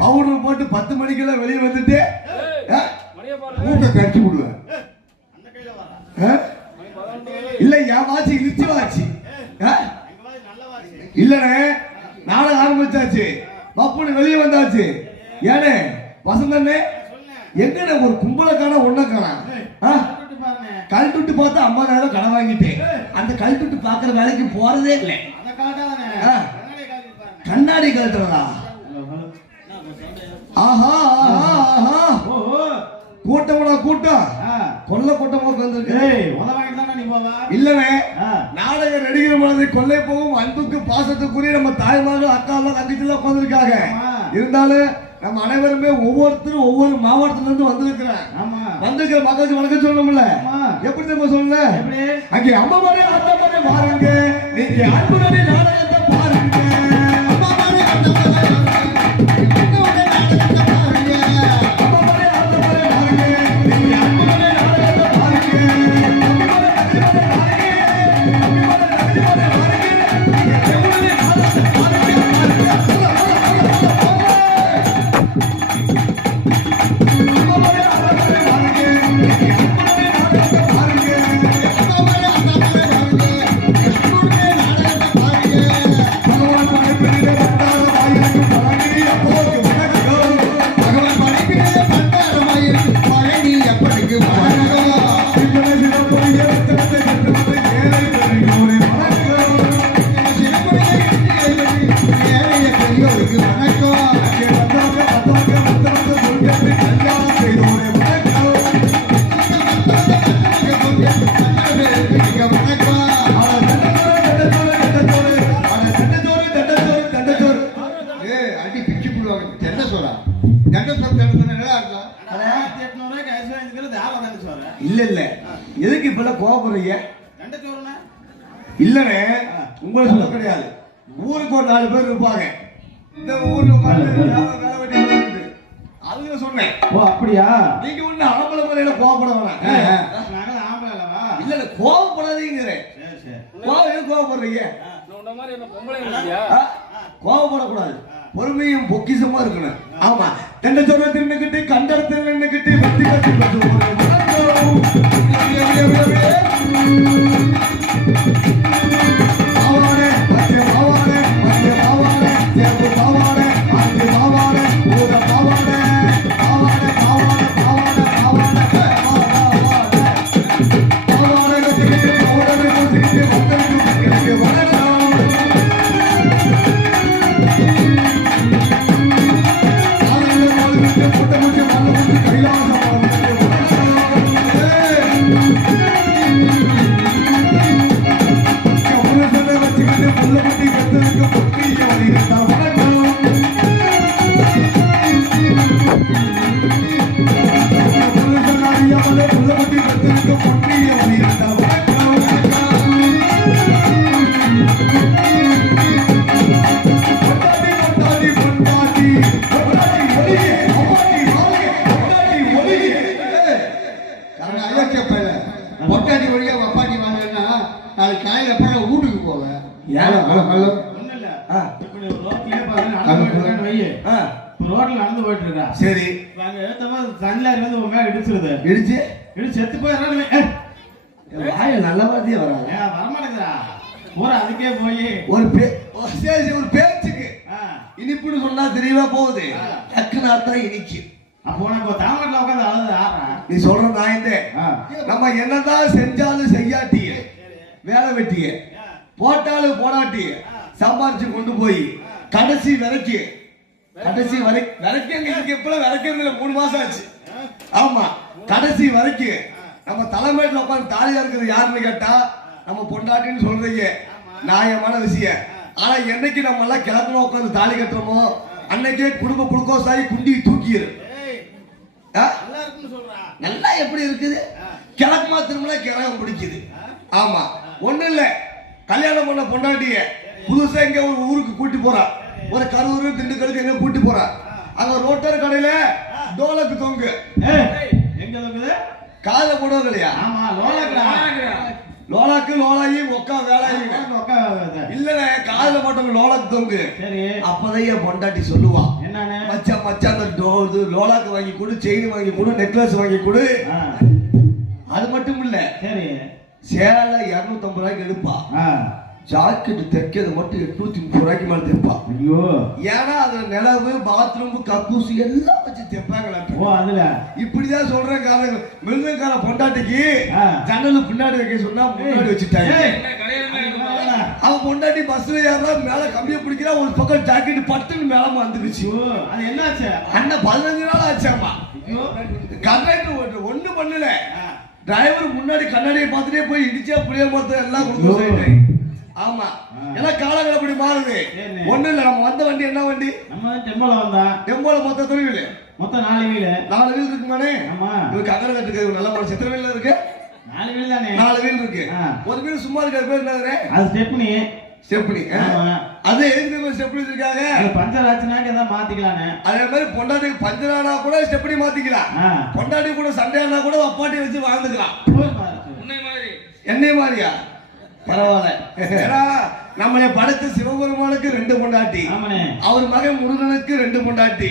Powder போட்டு 10 மணிக்கெல்லாம் வெளியே வந்துட்டு மூக்க கடிச்சு விடுவேன். இல்ல என் வாட்சி இழிச்சு வாட்சி இல்லனே நாடகம் ஆரம்பிச்சாச்சு பப்புன்னு வெளியே வந்தாச்சு. ஏனே வசந்தண்ணே எங்கண்ணே ஒரு கும்பலை காண ஒன்ன காணா கல் துட்டு பார்த்து 50,000 கடை வாங்கிட்டேன். அந்த கல் துட்டு பாக்குற வேலைக்கு போறதே இல்லை. கண்ணாடி கழட்டுறதா? ஆஹா ஆஹா கூட்டமா கூட்டம் கொல்ல கூட்டமா இல்லவே நாடக நடிகர் மாதிரி கொள்ளை போகும் அன்புக்கு பாசத்துக்குரிய நம்ம தாய்மார்கள் அக்காலாம் தங்கச்சிலாம் உட்காந்துருக்காங்க. இருந்தாலும் நம்ம அனைவருமே ஒவ்வொருத்தரும் ஒவ்வொரு மாவட்டத்துல இருந்து வந்திருக்கிற மக்களுக்கு வணக்கம் சொல்லணும்ல. எப்படி நம்ம சொல்லல அங்கே அம்மா மாதிரி அத்தை மாதிரி பாருங்க, நீங்க அன்பு நடி நாடகத்தை பாருங்க. இல்ல இல்ல எதுக்கு இப்ப கோபப்படுறீங்க? இல்லனே உங்களை சொல்ல கிடையாது. ஊருக்கு ஒரு 4 பேர் இருப்பாங்க. இந்த ஊர்ல அதுல சொன்னேன். ஓ அப்படியா? நீங்க ஒண்ணு ஆம்பளை முறையில கோபப்பட வேணாம். இல்ல இல்ல கோபப்படாதீங்கிறேன். கோபப்படுறீங்க கோபப்படக்கூடாது. பொறுமையும் பொக்கிசமா இருக்கணும். ஆமா தென்னை சொல்ல தின்னுக்கிட்டு கண்டத்தில் நின்னுக்கிட்டு வெட்டி கட்டி பாவாடே போயிட்டு இருக்கா. சரி அங்க ஏத்தமா தண்ணில வந்து உன் மேல இடிச்சிருது. இடிச்சு செத்து போயிடறானே. வாய நல்ல வார்த்தையே வராங்க. வரமாட்டேங்குதா பூரா அதுக்கே போய் ஒரு பேச்சுக்கு இனிப்புன்னு சொன்னா தெரியவா போகுது. டக்குன்னு அர்த்தம் இனிக்கு. அப்போ உனக்கு தாமட்டில் உட்காந்து அழுது ஆடுறா. நீ சொல்ற நாயந்தே நம்ம என்னதான் செஞ்சாலும் செய்யாட்டிய வேலை வெட்டிய போட்டாலும் போடாட்டிய சம்பாரிச்சு கொண்டு போய் கடைசி வரைக்கும் எப்பல விரைக்கிறதுல 3 மாசம் ஆச்சு. ஆமா கடைசி வரைக்கும் நம்ம தலைமையில உட்காந்து தாலியா இருக்கிறது யாருன்னு கேட்டா நம்ம பொண்டாட்டின்னு சொல்றீங்க, நியாயமான விஷயம். ஆனா என்னைக்கு நம்ம எல்லாம் கிழக்குல உட்காந்து தாலி கட்டுறோமோ அன்னைக்கே குடும்ப குளுக்கோஸ் ஆகி குண்டி தூக்கிடு. நல்லா எப்படி இருக்குது கிழக்குமா திரும்ப கிழக்கு பிடிக்குது. ஆமா ஒண்ணு இல்ல, கல்யாணம் பண்ண பொண்டாட்டிய புதுசா எங்க ஒரு ஊருக்கு கூட்டி போறா, ஒரு கரூர் திண்டுக்கலுக்கு எங்க கூட்டி போறா. அங்க ரோட்டர் கடையில டோலக்கு தொங்கு எங்க தொங்குது காதுல போடுவது இல்லையா? ஆமா லோலாக்கு லோலாயி ஒக்கா வேலாயி இல்ல காதுல போட்டவங்க லோலாக்கு தொங்கு. சரி அப்பதான் என் பொண்டாட்டி சொல்லுவா என்னன்னு, மச்சான் மச்சான் லோலாக்கு வாங்கி கொடு, செயின் வாங்கி கொடு, நெக்லஸ் வாங்கி கொடு. அது மட்டும் இல்ல, சரி சேலை 250 ரூபாய்க்கு எடுப்பா, ஜாக்கெட் தைக்கிறது மட்டும் 830 ரூபாய்க்கு மேல தைப்பா. ஐயோ ஏன்னா அதுல நிலவு பாத்ரூம் கக்கூசி எல்லாம் வச்சு தைப்பாங்களா. அதுல இப்படிதான் சொல்றேன். காரணம் மிருதங்கார பொண்டாட்டிக்கு ஜன்னலு பின்னாடி வைக்க சொன்னா முன்னாடி வச்சுட்டாங்க. அவன் பொண்டாட்டி பஸ்ல ஏறா மேல கம்பியை பிடிக்கிறா, ஒரு பக்கம் ஜாக்கெட் பட்டுன்னு மேலமா வந்துருச்சு. அது என்னாச்சு அண்ணன் 15 நாள் ஆச்சாமா. கண்டக்டர் ஒண்ணு பண்ணல, டிரைவர் முன்னாடி கண்ணாடியை பார்த்துட்டே போய் இடிச்சா புளிய மொத்தம் எல்லாம் கொடுத்து. ஆமா ஏன்னா காலங்கள் அப்படி மாறுது. ஒண்ணு இல்ல, நம்ம வந்த வண்டி என்ன வண்டி? நம்ம டெம்போல வந்தா. டெம்போல மொத்த தொழில் மொத்தம் 4 வீல் இருக்கு மானே. ஆமா இவருக்கு அகர கட்டுக்கு நல்ல மனசு. எத்தனை வீல் இருக்கு? 4 வீல் தானே. 4 வீல் இருக்கு. ஒரு வீல் சும்மா இருக்கிற பேர் என்னது? அது ஸ்டெப்னி. அது எதுக்கு ஸ்டெப்னி இருக்காங்க? பஞ்சர் ஆச்சுனாக்க ஏதாவது மாத்திக்கலானே. அதே மாதிரி பொண்டாட்டி பஞ்சர் ஆனா கூட ஸ்டெப்னி மாத்திக்கலாம். பொண்டாட்டி கூட சண்டை ஆனா கூட அப்பாட்டி வச்சு வாழ்ந்துக்கலாம். என்னை மாதிரியா? பரவாயில்ல. ஏன்னா நம்மளை படைத்த சிவபெருமானுக்கு 2 பொண்டாட்டி, அவர் மகன் முருகனுக்கு 2 பொண்டாட்டி,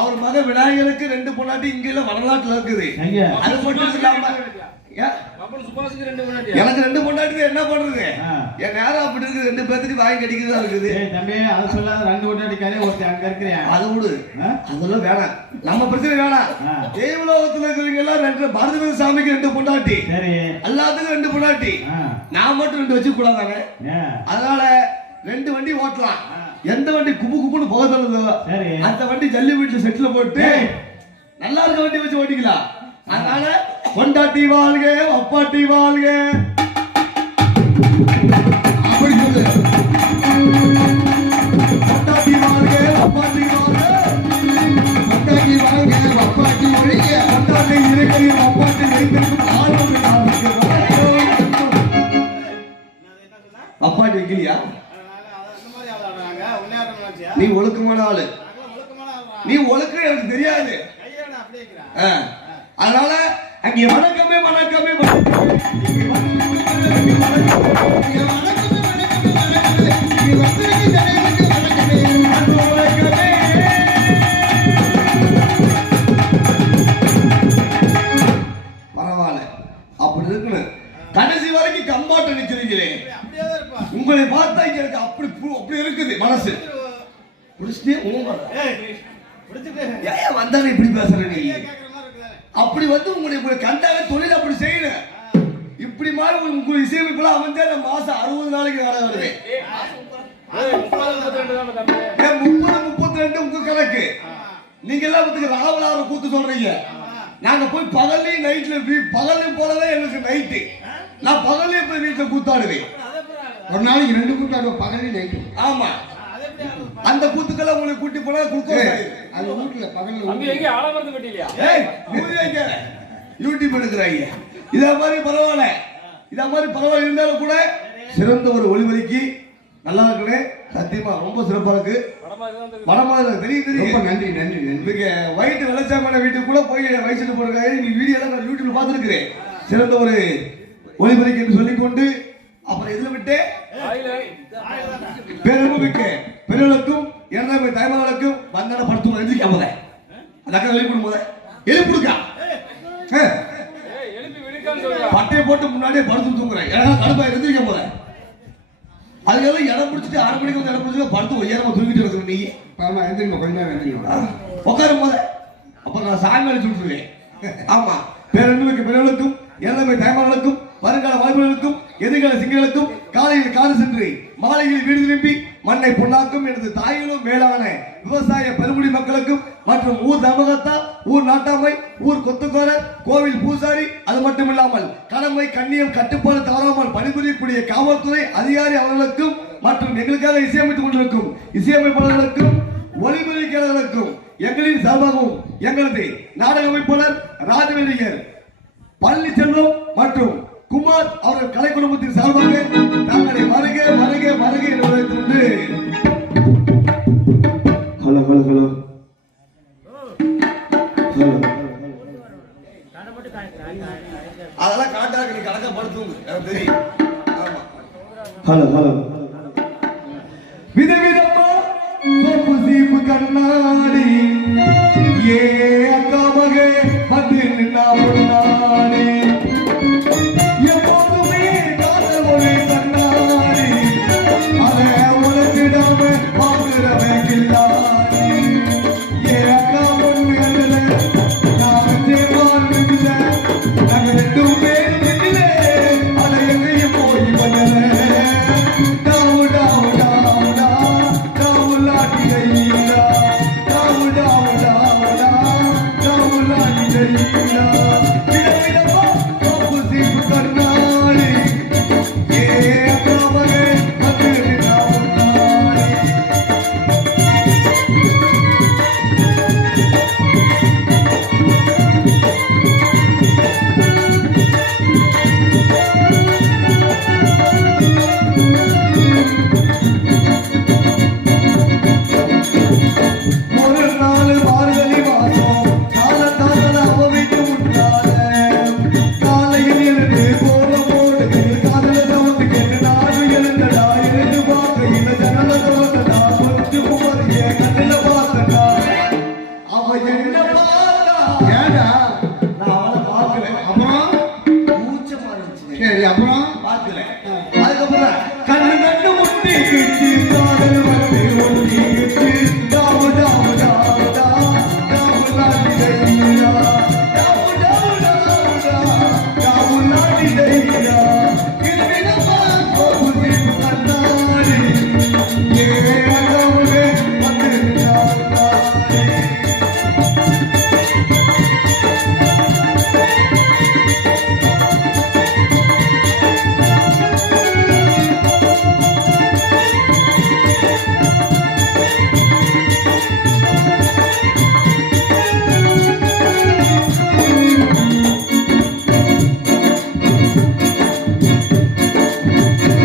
அவர் மகன் விநாயகருக்கு 2 பொண்டாட்டி இங்க இல்ல வரலாற்றுல இருக்குது. அது மட்டும் இல்லாம எனக்கு 2 பொண்டாட்டி என்ன பண்றது? என் நேரம் அப்படி இருக்குது, 2 பேத்துக்கு வாங்கி கடிக்கிறதா இருக்குது. அது சொல்லாத 2 பொண்டாட்டிக்காரே ஒருத்தர் அங்க இருக்கிறேன். அது விடு, அதெல்லாம் வேணாம், நம்ம பிரச்சனை வேணாம். தேவலோகத்துல இருக்கிறவங்க எல்லாம் 2 பாரதிய சாமிக்கு 2 பொண்டாட்டி, எல்லாத்துக்கும் 2 பொண்டாட்டி. நான் மட்டும் 2 வச்சு கூடாதானே? அதனால 2 வண்டி ஓட்டலாம். எந்த வண்டி குபு குபுன்னு போக தருதோ அந்த வண்டி ஜல்லி வீட்டுல செட்டில் போட்டு நல்லா இருக்க வண்டி வச்சு ஓட்டிக்கலாம். அதனால பொண்டாட்டி வாழ்க அப்பாட்டி வாழ்க அப்படி சொல்லு. பொண்டாட்டி வாழ்க அப்பாட்டி வாழ்க, பொண்டாட்டி வாழ்க அப்பாட்டி ஒழிக, பொண்டாட்டி இருக்கையும் அப்பாட்டி வைத்திருக்கும் ஆளும் அப்பாட்டி வைக்கலையா? நீ ஒழுக்கமான ஆளு, நீ ஒழுக்கம் எனக்கு தெரியாது. அதனால அங்கே வணக்கமே வணக்கமே பரவாயில்ல, அப்படி இருக்கணும். கடைசி வரைக்கும் கம்பாட்ட நிக்கிறீங்களே, உங்களை பார்த்தா எனக்கு அப்படி அப்படி இருக்குது மனசு. வந்தானே இப்படி பேசுற நீ? அப்படி வந்து உங்களுடைய கண்டாவே தொழில் அப்படி செய்யணும். இப்படி மாதிரி உங்க இசையமைப்புல அவன் மாசம் 60 நாளைக்கு வேலை வருது. 30-32 உங்க கணக்கு. நீங்க எல்லாம் ராவலாறு கூத்து சொல்றீங்க. நாங்க போய் பகல்லையும் நைட்ல பகல்லையும் போலவே எங்களுக்கு நைட்டு. நான் பகல்லையும் போய் வீட்டுல கூத்தாடுவேன். ஒரு நாளைக்கு 2 கூத்தாடுவோம், பகல்லையும் நைட்டு. ஆமா அந்த கூத்துக்களை உங்களுக்கு கூட்டி போனா அது வீட்டுல பகல்ல யூடியூப் எடுக்கிறாங்க. இதே மாதிரி பரவாயில்ல, இதே மாதிரி பரவாயில்ல இருந்தாலும் கூட சிறந்த ஒரு ஒளிபரிக்கு நல்லா இருக்குன்னு சத்தியமா ரொம்ப சிறப்பா இருக்கு. படமா தெரியும் தெரியும். ரொம்ப நன்றி நன்றி நன்றி. வயிற்று வெள்ளச்சாமான வீட்டுக்கு கூட போய் வயசுல போடுறாங்க. நீங்க வீடியோ எல்லாம் நான் யூடியூப்ல பார்த்துருக்கிறேன். சிறந்த ஒரு ஒளிபரிக்கு என்று சொல்லிக்கொண்டு அப்புறம் எதுல விட்டு பேரமிக்க பெருளுக்கும் இரண்டாம் தாய்மார்களுக்கும் வந்தன படுத்தும் எழுதிக்காம அந்த அக்கா எழுப்பிடும் போத எழுப்பிடுக்கா பட்டையை போட்டு முன்னாடியே படுத்து தூங்குறேன் ஏன்னா கடுப்பா இருந்திருக்க போத அதுக்கெல்லாம் இடம் பிடிச்சிட்டு 6 மணிக்கு வந்து இடம் பிடிச்சிட்டு படுத்து உயரமா தூங்கிட்டு இருக்கிற நீ ஆமா எந்திரிங்க கொஞ்ச நேரம் எந்திரிங்க உட்காரும் போத அப்ப நான் சாமி அழிச்சு விட்டுருவேன் ஆமா பேரன்புமிக்க பெரியவர்களுக்கும் எல்லாமே தாய்மார்களுக்கும் வருங்கால வாய்ப்புகளுக்கும் எதிர்கால சிங்கங்களுக்கும் காலையில் காது சென்று மாலையில் வீடு திரும்பி மண்ணை பொன்னாக்கும் எனது தாயிலும் மேலான விவசாய பெருங்குடி மக்களுக்கும் மற்றும் ஊர் தர்மகர்த்தா ஊர் நாட்டாமை ஊர் கொத்துக்காரர் கோவில் பூசாரி அது மட்டுமில்லாமல் கடமை கண்ணியம் கட்டுப்பாடு தவறாமல் பணிபுரியக்கூடிய காவல்துறை அதிகாரி அவர்களுக்கும் மற்றும் எங்களுக்காக இசையமைத்துக் கொண்டிருக்கும் இசையமைப்பாளர்களுக்கும் ஒளிபரப்பாளர்களுக்கும் எங்களின் சார்பாகவும் எங்களது நாடக அமைப்பாளர் ராஜநடிகர் பழனிச்செல்வம் மற்றும் குமார் அவர்கள் கலை குடும்பத்தின் சார்பாக தங்களை வருக வருக வருக என்று ஹலோ ஹலோ ஹலோ ஹலோ அதெல்லாம் காட்டாக நீ கணக்க படுத்துங்க எனக்கு தெரியும் ஆமா ஹலோ ஹலோ விதவிதமா சோப்பு சீப்பு கண்ணாடி ஏ அக்கா மகே வந்து நின்னா பொன்னாடி எப்போதுமே காதல் ஒளி கண்ணாடி அதை உனக்கிடாம பார்க்கிறவன் கில்லாடி ஏ அக்கா பொண்ணு கண்டல நான் சேவான் நின்றுல நாங்க 2 பேர் நின்றுல அதை எங்கேயும் போய் பண்ணல டாவு டாவு டாவு டா டாவு லாட்டி கையிலா டாவு டாவு டாவு டா டாவு லாட்டி கையிலா விதவிதமா சோப்பு சீப்பு கண்ணாடி ஏ அக்கா மகே வந்து நின்னா பொன்னாடி ஒரு நாள் மார்கழி மாசம் காலத்தால அவ வீட்டு முன்னால காலையில் இருந்து கோலம் போட்டு காதல சவுண்டு கேட்டு நானும் எழுந்தடா எழுந்து பார்க்கையில ஜன்னல தோட்டடா கொஞ்சம் போறிய கண்ணில பார்த்தடா அவ என்ன பார்த்தா ஏடா நான் அவளை பார்க்கல அப்புறம் மூச்சமா இருந்துச்சு சரி அப்புறம் பார்க்கல அதுக்கப்புறம் கண்ணு கண்ணு முட்டி கிச்சு காதல் வந்து ஒட்டி கிச்சு டாவு டாவு டாவு டா டாவு லாட்டி டையா டாவு டாவு டாவு டா டாவு லாட்டி டையா கிருமினமா கோபுதி கண்ணாடி ஏ அடவுலே வந்து நாடி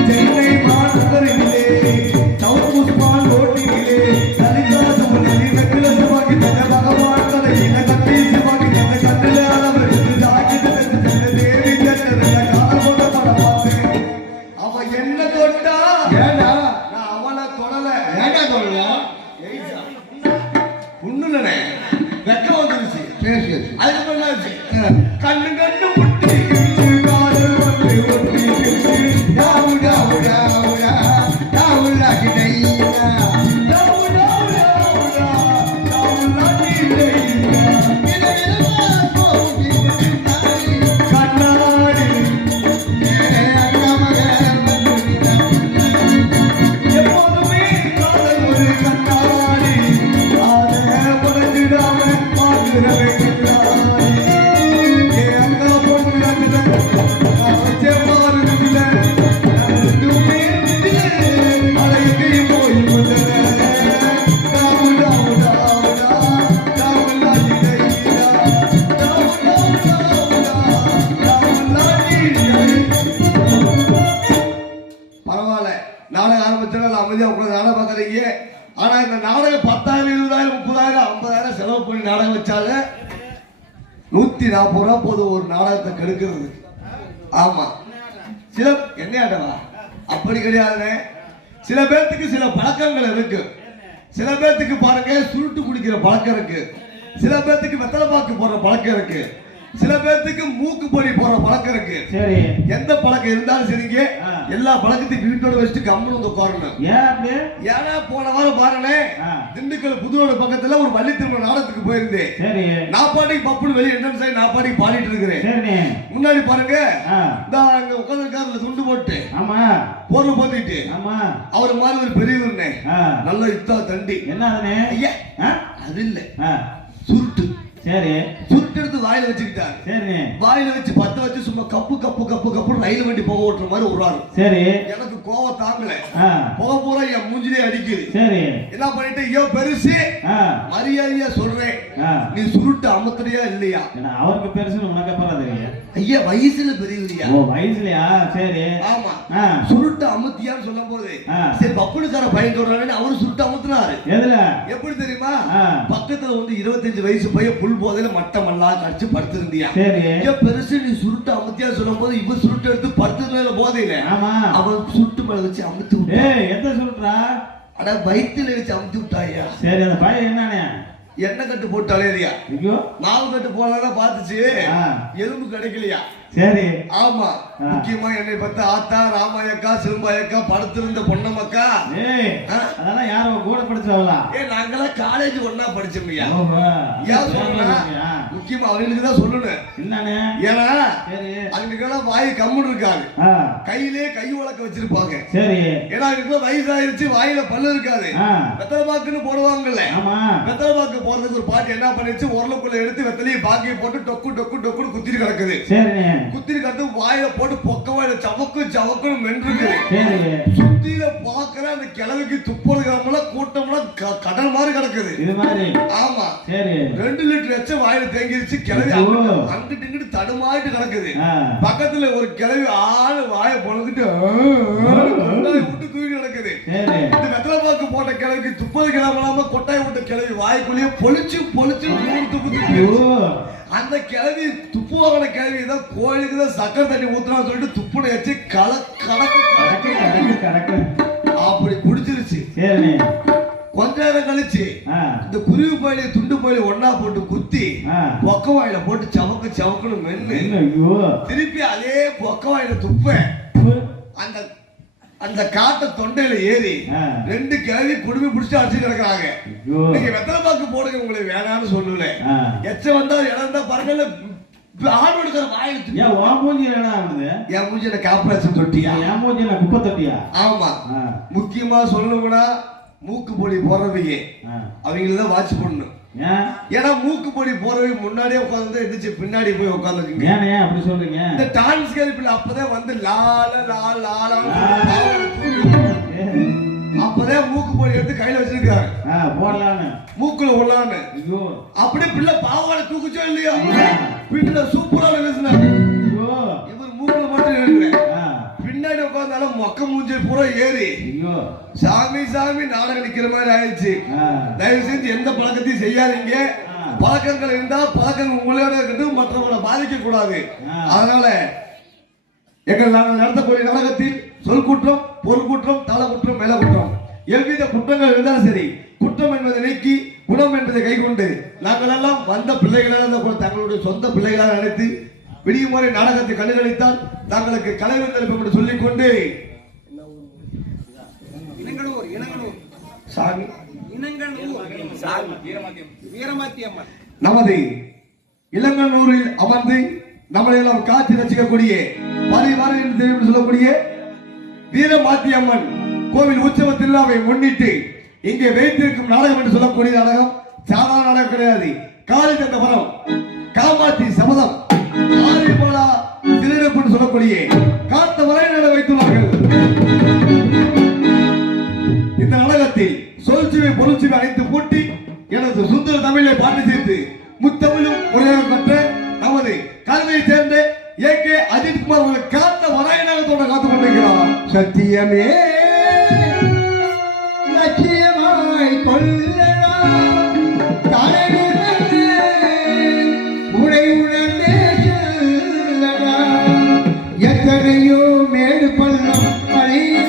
சென்னை மாநகரிலே சவுத் உஸ்மான் ரோட்டிலே தலிதாசமணி வெற்றிலசமாக்கி தந்த பகவான் தலையில கட்டீசமாக்கி தந்த கண்ணில அளவெடுத்து சாக்கிட்டு தந்த தேவி ஜன்னல கால்போட படம் பார்த்தேன் அவ என்ன தொட்டா ஏடா நான் அவளை தொடல ஏடா சொல்ல ஒண்ணுலனே வெக்கம் வந்துருச்சு சரி சரி அதுக்கப்புறம் என்னாச்சு கண்ணு கண்ணு முட்டி கிச்சு, காதல் வந்து ஒட்டி கிச்சு, டாவு டாவு டாவு டா, டாவு லாட்டி டையா, டாவு டாவு டாவு டா, டாவு லாட்டி டையா. விதவிதமா கோபி கண்ணாடி ஏ அக்கா மகன் வந்து நின்னா எப்போதுமே காதல் ஒரு கண்ணாடி அதை உடைஞ்சிடாம பார்க்கிறவை கில்லாடி. ஏ அக்கா பொண்ணு கண்ணுல நான் வச்ச பாரு நில நான் 2 பேர் நில அதை எங்கேயும் போய் கொண்டல டாவு டாவு டாவு டா டாவு லாட்டி டையா டாவு டாவு டாவு டா டாவு லாட்டி டையா. பரவாயில்ல நாடகம் ஆரம்பிச்சாலும் அமைதியா உட்காந்து நாடகம் பார்க்கறீங்க. ஆனா இந்த நாடகம் 10,000 20,000 30,000 50,000 செலவு பண்ணி நாடகம் வச்சாலும் 140 ரூபா போதும் ஒரு நாடகத்தை கெடுக்கிறது. ஆமா சில என்ன ஆட்டவா அப்படி கிடையாதுனே. சில பேர்த்துக்கு சில பழக்கங்கள் இருக்கு. சில பேர்த்துக்கு பாருங்க சுருட்டு குடிக்கிற பழக்கம் இருக்கு. சில பேர்த்துக்கு வெத்தலை பாக்கு போடுற பழக்கம் இருக்கு, சில பேர்த்துக்கு மூக்கு பொடி போடுற பழக்கம் இருக்கு. சரி. எந்த பழக்கம் இருந்தாலும் சரிங்க, எல்லா பழக்கத்தையும் வீட்டோட வச்சுட்டு கம்முன்னு வந்து உட்காரணும். ஏன் அப்படி? ஏன்னா போன வாரம் பாருங்களே, திண்டுக்கல் புதுவோட பக்கத்துல ஒரு வள்ளி திருமண நாடகத்துக்கு போயிருந்தேன். சரி. நான் பாட்டுக்கு பப்புன்னு வெளியே என்ட்ரன்ஸ் ஆகி நான் பாட்டுக்கு பாடிட்டு இருக்கிறேன். சரி. முன்னாடி பாருங்க, இந்த அங்க உட்கார்ந்துருக்காருல துண்டு போட்டு, ஆமா, போர்வை போத்திட்டு, ஆமா, அவர் மாதிரி ஒரு பெரியவர்னே, நல்ல இத்தா தண்டி. என்ன அதுனே? ஐயா அது இல்ல, சுருட்டு. சரி. சுருட்டு எடுத்து வாயில வச்சுக்கிட்டாரு. சரி. வாயில வச்சு பத்த வச்சு சும்மா கப்பு கப்பு கப்பு கப்பு ரயில் வண்டி போக ஓட்டுற மாதிரி விடுறாரு. சரி. எனக்கு கோவம் தாங்கல, போக போற என் மூஞ்சிலே அடிக்குது. சரி. என்ன பண்ணிட்டு, ஐயோ பெருசு மரியாதையா சொல்றேன், நீ சுருட்டு அமுத்துறியா இல்லையா? அவருக்கு பெருசுன்னு உனக்கு அப்புறம் தெரியும். ஐயா வயசுல பெரியவரியா? ஓ வயசுலயா? சரி. ஆமா. சுருட்டு அமுத்தியான்னு சொல்லும் போது சரி பப்புனுக்கார பையன் சொல்றாங்கன்னு அவரு சுருட்டு அமுத்துனாரு. எதுல? எப்படி தெரியுமா? பக்கத்துல வந்து 25 வயசு பையன் புல் போதையில மட்டமெல்லாம் கடிச்சு படுத்திருந்தியா. ஐயா பெருசு நீ சுருட்டு அமுத்தியா சொல்லும் போது இவன் சுருட்டு எடுத்து படுத்துறதுல போதையில அவன் சுருட்டு மேல வச்சு அமுத்தி விட்டா. எந்த சுருட்டா? அட வயிற்றுல வச்சு அமுத்தி விட்டாயா. சரி. அந்த பையன் என்னன்னு எண்ணெய் கட்டு போட்டு அலையறியா, மாவு கட்டு போலாம் பார்த்துச்சு, எலும்பு கிடைக்கலையா. சரி. ஆமா. முக்கியமா என்னை பத்தி ஆத்தா ராமாயக்கா சிலம்பாயக்கா படுத்திருந்த பொன்னமக்கா, அதெல்லாம் யாரும் கூட படிச்சவங்களா? நாங்கெல்லாம் காலேஜ் ஒன்னா படிச்சோம்யா. ஏன் சொல்றா? முக்கியமா அவங்களுக்கு தான் சொல்லணும். என்னன்னு? ஏன்னா அவங்களுக்கெல்லாம் வாய் கம்முன்னு இருக்காங்க, கையிலே கை உலக்க வச்சிருப்பாங்க. சரி. ஏன்னா அவங்களுக்கு வயசாயிருச்சு, வாயில பல்லு இருக்காது. வெத்தலை பாக்குன்னு போடுவாங்கல்ல, வெத்தலை பாக்கு போறதுக்கு ஒரு பாட்டு என்ன பண்ணிருச்சு, உரலுக்குள்ள எடுத்து வெத்தலையை பாக்கியை போட்டு டொக்கு டொக்கு டொக்குன்னு குத்திட்டு கிடக்குது. குத்திரி கத்து வாயில போட்டு பொக்க வாயில சவக்கு சவக்குன்னு மென்றுக்கு. சுத்தியில பாக்குற அந்த கிழவிக்கு துப்புறதுல கூட்டம்லாம் கடல் மாதிரி கிடக்குது. ஆமா. 2 லிட்டர் எச்ச வாயில தேங்கிருச்சு. கிழவி அங்கிட்டு இங்கிட்டு தடுமாறிட்டு கிடக்குது. பக்கத்துல ஒரு கிழவி ஆளு வாயை பொழுதுட்டு விட்டு தூக்கி கிடக்குது. இந்த வெத்தலை பாக்கு போட்ட கிழவிக்கு துப்பது கிளம்பலாம கொட்டாய் விட்ட கிழவி வாய்க்குள்ளேயே பொழிச்சு பொழிச்சு 3 துப்பு. அந்த கிழவி துப்பு வாங்கின கிழவி தான் கோயிலுக்கு தான் சக்கரை தண்ணி ஊத்துறான்னு சொல்லிட்டு துப்புனை வச்சு கணக்கு அப்படி குடிச்சிருச்சு. கொஞ்ச நேரம் கழிச்சு இந்த குருவி பயில துண்டு பயில ஒன்னா போட்டு குத்தி பொக்க வாயில போட்டு சவக்கு சவக்குன்னு மென்னு திருப்பி அதே பொக்க வாயில துப்ப அந்த அந்த காட்ட தொண்டையில ஏறி 2 கிழவி குடுமி பிடிச்சு அடிச்சு கிடக்குறாங்க. நீங்க வெத்தலை பாக்கு போடுங்க, உங்களுக்கு வேணான்னு சொல்லல. எச்ச வந்தா இடம் தான் பாருங்க, ஆடு எடுக்கிற வாயில என் மூஞ்சில காப்பரேஷன் தொட்டியா, என் மூஞ்சில குப்பை தொட்டியா. ஆமா. முக்கியமா சொல்லணும்னா மூக்கு பொடி போறவையே அவங்களதான் வாட்ச் பண்ணணும். ஏன்னா மூக்கு பொடி போறவை முன்னாடியே உட்கார்ந்து எந்திரிச்சு பின்னாடி போய் உட்கார்ந்துக்குங்க. அப்படி சொல்றீங்க? இந்த டான்ஸ் கேள்வியில அப்பதான் வந்து லால லால லால அப்பதான் மூக்கு பொடி எடுத்து கையில வச்சிருக்காரு போடலான்னு, மூக்குல உள்ளான்னு. அப்படியே பிள்ளை பாவாடை தூக்குச்சோ இல்லையா, வீட்டுல சூப்பரா பேசினாரு. இவர் மூக்குல மட்டும் எழுதுறேன், பின்னாடி உட்கார்ந்தாலும் மொக்க மூஞ்சி பூரா ஏறி சாமி சாமி நாடகம் நிக்கிற மாதிரி ஆயிடுச்சு. தயவு செஞ்சு எந்த பழக்கத்தையும் செய்யாதீங்க. பழக்கங்கள் இருந்தா பழக்கங்கள் உங்களோட இருக்கட்டும், மற்றவங்களை பாதிக்க கூடாது. அதனால எங்கள் நாங்கள் நடத்தக்கூடிய நாடகத்தில் சொல் குற்றம், பொருள் குற்றம், தல குற்றம், மேல குற்றம், எவ்வித குற்றங்கள் இருந்தாலும் சரி, குற்றம் என்பதை நீக்கி குணம் என்பதை கை கொண்டு நாங்கள் எல்லாம் வந்த பிள்ளைகளாக தங்களுடைய சொந்த பிள்ளைகளாக நினைத்து விடியும் முறை நாடகத்தை கண்டுகளித்தால் தங்களுக்கு கலைவந்தல் என்று சொல்லிக்கொண்டு நமது இளங்கனூரில் அமர்ந்து நம்மளை எல்லாம் காட்சி ரசிக்கக்கூடிய பரிவாரம் என்று தெரியும் சொல்லக்கூடிய வீரமாத்தி அம்மன் கோவில் உற்சவ திருவிழாவை முன்னிட்டு இங்கே வைத்திருக்கும் நாடகம் என்று சொல்லக்கூடிய நாடகம் சாதாரண நாடகம் கிடையாது. காளி தண்டபுரம் காமாட்சி சபதம் ஆரிபாலா திருநெல்வேலி சொல்லக்கூடிய காத்த வரை நட வைத்துள்ளார்கள். இந்த நாடகத்தில் சொல்சுவை பொருள்சுவை அனைத்து போட்டி எனது சுந்தர தமிழை பாட்டு சேர்த்து முத்தமிழும் உரையாக கற்ற நமது கல்வியை சேர்ந்த ஏகே அஜித்குமார் அவர்கள் காத்த வராயநாகத்தோட காத்துக் கொண்டிருக்கிறார். சத்தியமே லட்சியமாய் கொள்ளலாம் உடை உணர்ந்தே செல்லலாம் எத்தனையோ மேடு பள்ளம் மழையே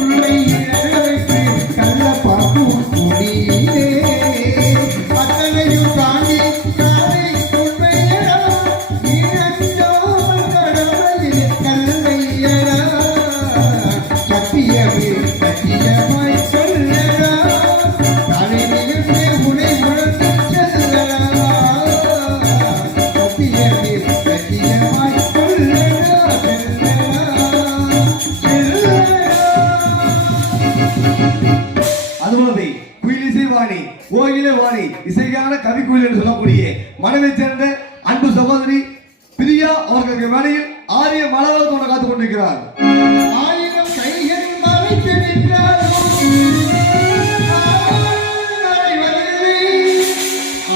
உள்ளை கள்ள பார்க்கும் அத்தனையும் தான் மனைவியை சேர்ந்த அன்பு சகோதரி பிரியா அவர்களுக்கு மேடையில் ஆரிய மலர்கள் தோன்ற காத்துக் கொண்டிருக்கிறார். ஆயிரம் கைகள் மறைத்து நின்றாலும்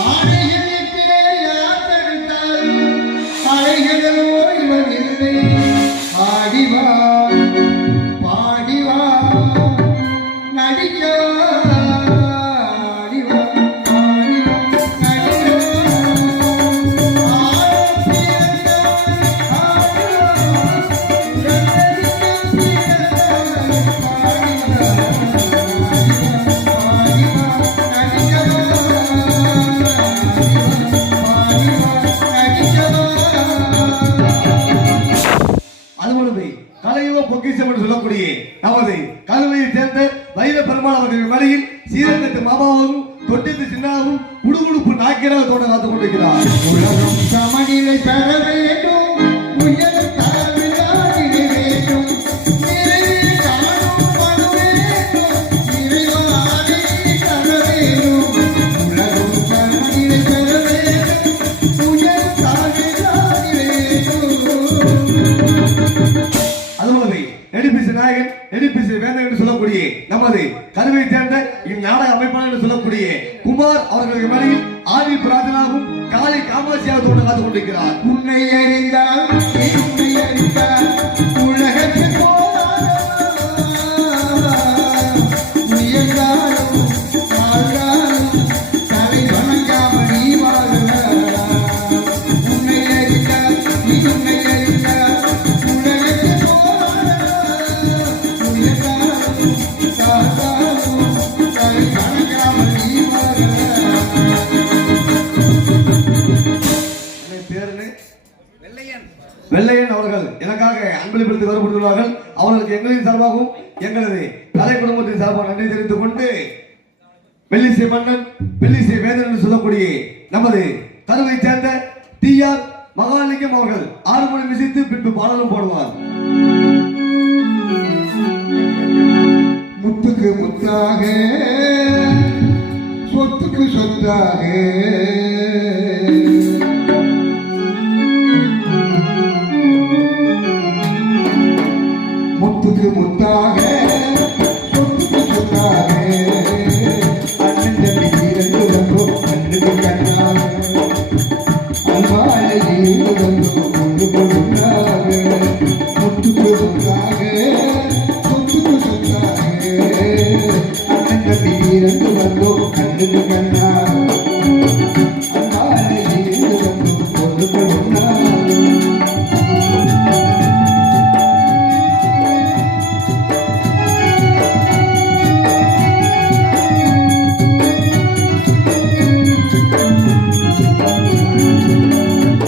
ஆடைகளிலே யார் தடுத்தாலும் அலைகளோ இவன் இல்லை. ஆடிவா பாடிவா நடிக்கா பொக்கிஷம் என்று சொல்லக்கூடிய நமது கல்வியை சேர்ந்த வைர பெருமாள் அவர்களின் மேடையில் சீரகத்து மாமாவும் தொட்டத்து சின்னாவும் குடுகுடுப்பு நாக்கியராக தோட்ட காத்துக் கொண்டிருக்கிறார். உலகம் சமநிலை பெற வேண்டும், உயர் தரவிலாடிட வேண்டும், நிறைவில் காணும் மனு வேண்டும், நிறைவானே தர வேண்டும். உலகம் சமநிலை பெற வேண்டும், உயர் தரவிலாடிட வேண்டும். அதுபோலவே நடிப்பிசை நாயகன் நடிப்பிசை வேந்தன் என்று சொல்லக்கூடிய நமது கருவை சேர்ந்த இந்நாடக அமைப்பாளர் என்று சொல்லக்கூடிய குமார் அவர்களுக்கு மேடையில் ஆதி பிரார்த்தனாகவும் காளி காமாட்சியாக தோட்ட காத்துக் கொண்டிருக்கிறார். உன்னை அறிந்தால் உன்னை அறிந்தால் உலகத்தில் உயர்ந்தாலும் வாழ்ந்தாலும் தலை வணங்காமல் நீ வாழலாம். உன்னை அறிந்தால் உன்னை அறிந்தால் உலகத்தில் உயர்ந்தாலும் தாழ்ந்தாலும் தலை வணங்காமல் நீ வாழலாம். வெள்ளையன் அவர்கள் எனக்காக அன்பளிப்படுத்தி வரப்பட்டுள்ளார்கள். அவர்களுக்கு எங்களின் சார்பாகவும் எங்களது கலை குடும்பத்தின் சார்பாக நன்றி தெரிவித்துக் கொண்டு வெள்ளிசை மன்னன் வெள்ளிசை வேந்தன் என்று சொல்லக்கூடிய நமது கருவை சேர்ந்த டி.ஆர். மகாலிங்கம் அவர்கள் 6 மணி மிசித்து பின்பு பாடலும் போடுவார். முத்துக்கு முத்தாக சொத்துக்கு சொத்தாக முத்துக்கு முத்தாக சொத்துக்கு சொத்தாக அண்ணன் தம்பி இரண்டு வந்தோ கண்ணுக்கு கண்ணாக அன்பால இரு வந்தோ கொண்டு கொடுத்தாக. முத்துக்கு முத்தாக சொத்துக்கு சொத்தாக அண்ணன் தம்பி இரண்டு வந்தோ கண்ணுக்கு கண்ணாக அன்பால இரு வந்தோ கொண்டு கொடுத்தாக.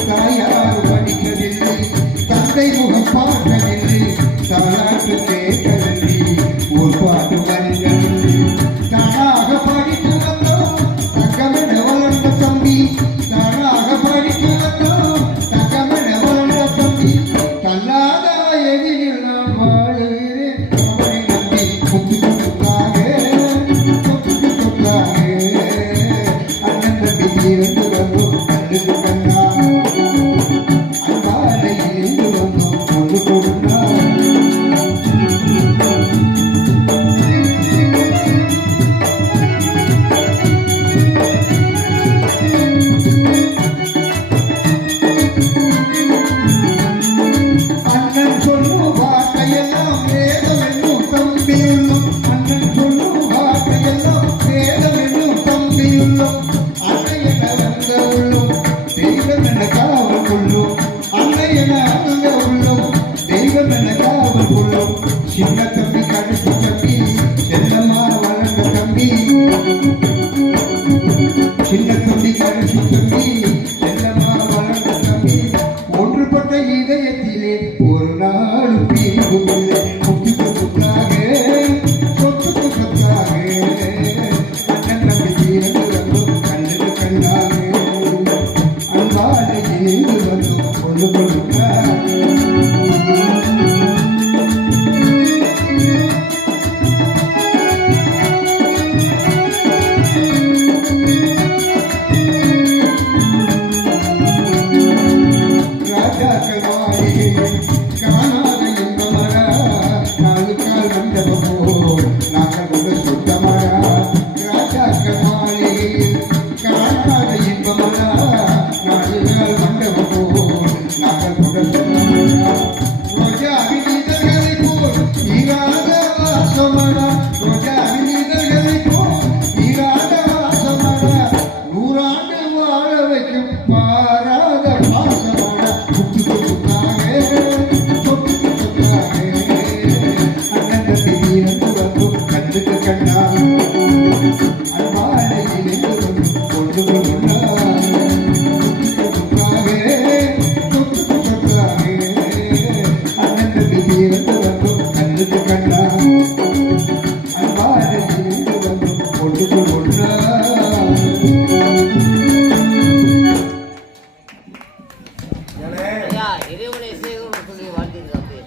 தாயார் படிக்கவில்லை, தந்தை முகம் பார்க்கவில்லை, தாலாட்டு கேட்கவில்லை, ஒரு பாட்டு வந்ததில்லை. தானாக படித்து வந்தோம் தங்கமென வளர்ந்த தம்பி, தானாக படித்து வந்தோம் தங்கமென வளர்ந்த தம்பி. தள்ளாத எதிரில் நான் வாழுகிறேன் அவனை நம்பி. முத்துக்கு முத்தாக சொத்துக்கு சொத்தாக அண்ணன் தம்பி இரண்டு வந்தோம் கண்ணுக்கு கண்ணா அன்பாலை இருந்து வந்தோம் கொண்டு கொடுத்தார்.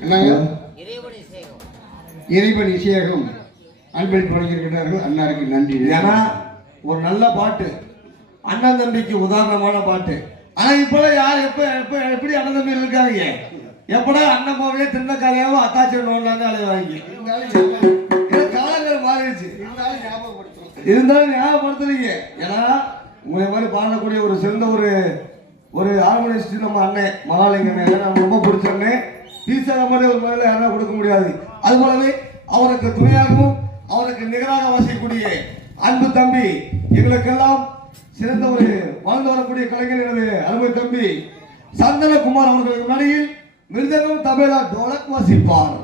என்னங்க இறைவன் இசையகம் அன்பளிப்பு வழங்கியிருக்கிறார்கள். அன்னாருக்கு நன்றி. ஏன்னா ஒரு நல்ல பாட்டு, அண்ணன் தம்பிக்கு உதாரணமான பாட்டு. ஆனா இப்பெல்லாம் யார் எப்படி அண்ணன் தம்பி இருக்காங்க? எப்படா அண்ணன் போவே தின்ன கதையாவோ அத்தாச்சி நோண்டாங்க அலைவாங்க. காலங்கள் மாறிடுச்சு. இருந்தாலும் ஞாபகப்படுத்துறீங்க. ஏன்னா உங்களை மாதிரி பாடக்கூடிய ஒரு சிறந்த ஒரு ஹார்மோனிஸ்ட் நம்ம அண்ணன் மகாலிங்கண்ணே. எனக்கு ரொம்ப பிடிச்ச அண்ணன். ஈசான மாதிரி ஒரு முதல்ல யாரும் கொடுக்க முடியாது. அது போலவே அவருக்கு துணையாகவும் அவருக்கு நிகராக வாசிக்கக்கூடிய அன்பு தம்பி, எங்களுக்கெல்லாம் சிறந்த ஒரு வாழ்ந்து வரக்கூடிய கலைஞர் எனது அருமை தம்பி சந்தனகுமார் அவர்களுக்கு மடியில் மிருதங்கம், தபேலா, டோலக் வாசிப்பார்.